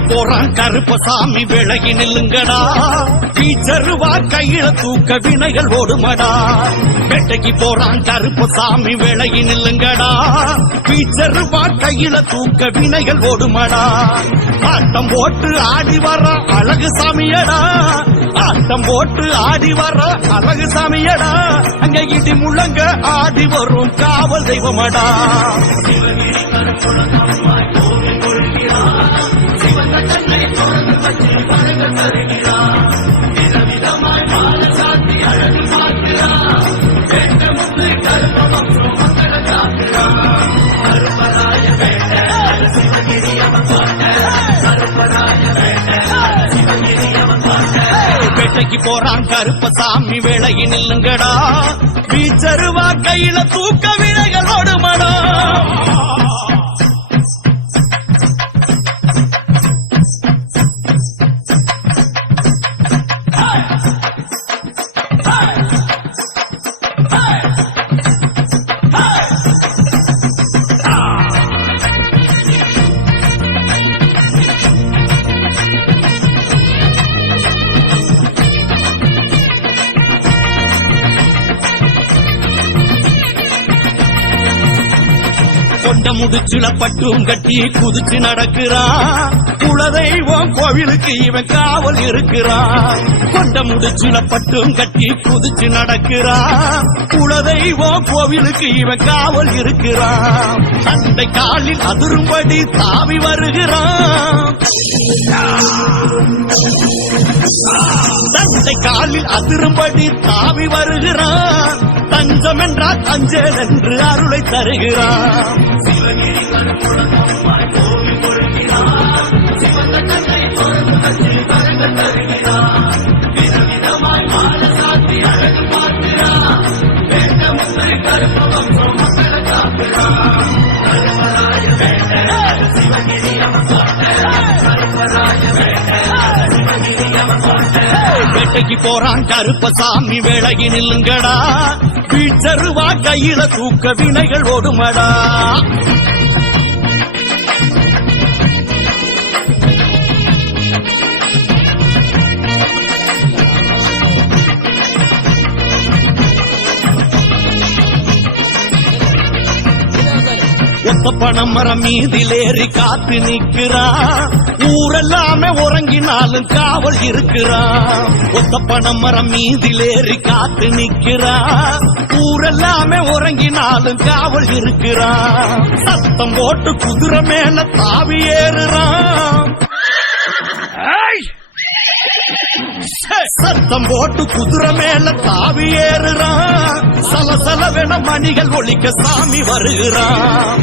வேட்டைக்கு போறான் கருப்பசாமி விலகி நில்லுங்கடா பீச்சருவா கையில தூக்க வினைகள் ஓடுமடா வேட்டைக்கு போறான் கருப்பசாமி விலகி நில்லுங்கடா பீச்சருவா கையில தூக்க வினைகள் ஓடுமடா ஆட்டம் போட்டு ஆடி வர அழகு சாமியடா ஆட்டம் போட்டு ஆடி வர அழகு சாமியடா அங்க இடி முழங்க ஆடி வரும் காவல் தெய்வமடா வேட்டைக்கு போறான் கருப்பசாமி விலகி நில்லுங்கடா பீச்சருவா கையில தூக்க வினைகள் ஓடுமடா கொண்ட முடிச்சுல பட்டும் கட்டி குதிச்சு நடக்கிறான் குலதெய்வம் கோவிலுக்கு இவன் காவல் இருக்கிறான் கொண்ட முடிச்சுல பட்டும் கட்டி குதிச்சு நடக்கிறான் குலதெய்வம் கோவிலுக்கு இவன் காவல் இருக்கிறான் அண்டை காலில் அதிரும்படி தாவி வருகிறான் தந்தை காலில் அதிரும்படி தாவி வருகிறான் தஞ்சம் என்றால் தஞ்சேல் என்று அருளை தருகிறான் வேட்டைக்கு போறான் கருப்பசாமி விலகி நில்லுங்கடா பீச்சருவா கையில தூக்க வினைகள் ஓடுமடா ஒத்த பணம் மரம் மீதிலேறி காத்து நிற்கிறான் ஊரெல்லாமே உறங்கினாலும் காவல் இருக்கிறான் ஒத்த பணம் மரம் மீதிலேறி காத்து நிற்கிறான் ஊரெல்லாமே உறங்கினாலும் காவல் இருக்கிறான் சத்தம் போட்டு குதிரை மேல தாவி ஏறுறான் சத்தம் போட்டு குதிரை மேல தாவி ஏறுறான் சலசலவென மணிகள் ஒழிக்க சாமி வருகிறான்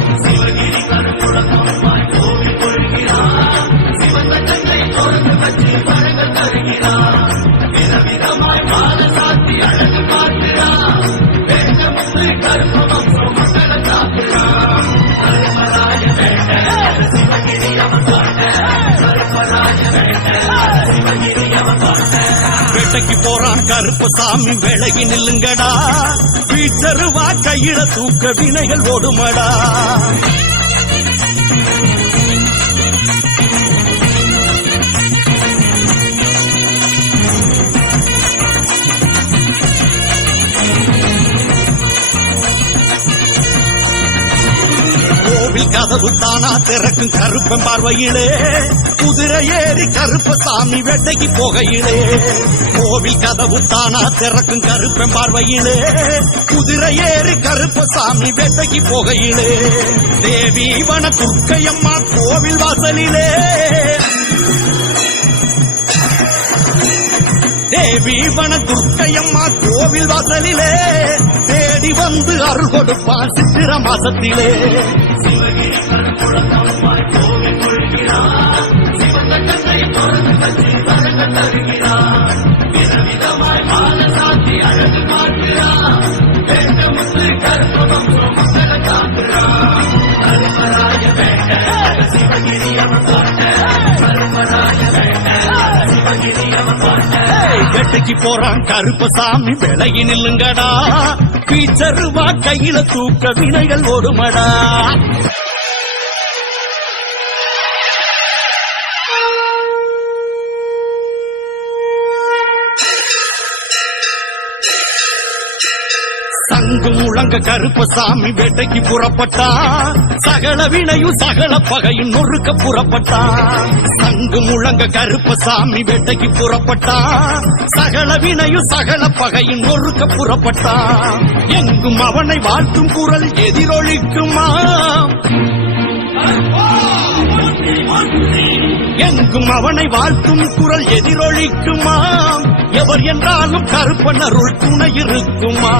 வேட்டைக்கு போறான் கருப்பசாமி விலகி நில்லுங்கடா பீச்சருவா கையில தூக்க வினைகள் ஓடுமடா கோவில் கதவு தானா திறக்கும் கருப்பன் பார்வையிலே குதிரை ஏறி கருப்பசாமி வேட்டைக்கு போகையிலே கோவில் கதவு தானா திறக்கும் கருப்பன் பார்வையிலே குதிரை ஏறி கருப்பசாமி வேட்டைக்கு போகையிலே தேவி வன துர்க்கையம்மா கோவில் வாசலிலே தேவி வன துர்க்கையம்மா கோவில் வாசலிலே தேடி வந்து அருள் கொடுப்பான் சித்திர மாசத்திலே வேட்டைக்கு போறான் கருப்பசாமி விலகி நில்லுங்கடா பீச்சருவா கையில தூக்க வினைகள் ஓடுமடா சங்கு முழங்க கருப்பசாமி வேட்டைக்கு புறப்பட்டான் சகல வினையும் சகல பகையும் நொறுக்க புறப்பட்டான் சங்கு முழங்க கருப்பசாமி வேட்டைக்கு புறப்பட்டான் சகல வினையும் சகல பகையும் நொறுக்க புறப்பட்டான் எங்கும் அவனை வாழ்த்தும் குரல் எதிரொலிக்குமா எங்கும் அவனை வாழ்த்தும் குரல் எதிரொலிக்குமா எவர் என்றாலும் கருப்பன் அருள் துணை இருக்குமா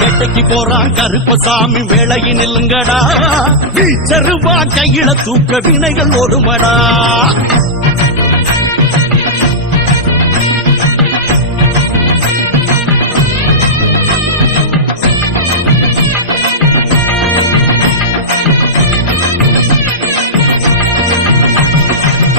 வேட்டைக்கு போறான் கருப்பசாமி வேளையில் நில்லுங்கடா வீச்சருவா கையில தூக்க வினைகள் ஓடுமடா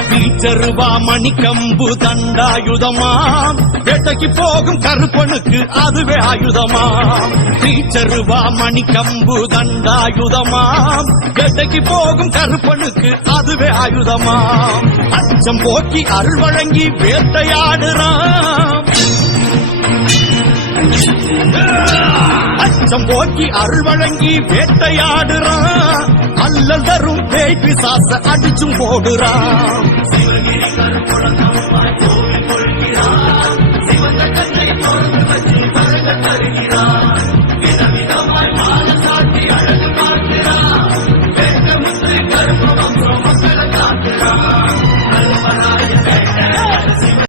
வீச்சருவா மணிக்கம்பு தண்டாயுதமாம் வேட்டைக்கு போகும் கருப்பனுக்கு அதுவே ஆயுதமாம் வீச்சருவா மணிக்கம்பு தண்டாயுதமாம் வேட்டைக்கு போகும் கருப்பனுக்கு அதுவே ஆயுதமாம் அச்சம் போக்கி அருள் வழங்கி வேட்டையாடுறான் அச்சம் போக்கி அருள் வழங்கி வேட்டையாடுறான் அல்லல் தரும் பேய் பிசாச அடிச்சும் போடுறான்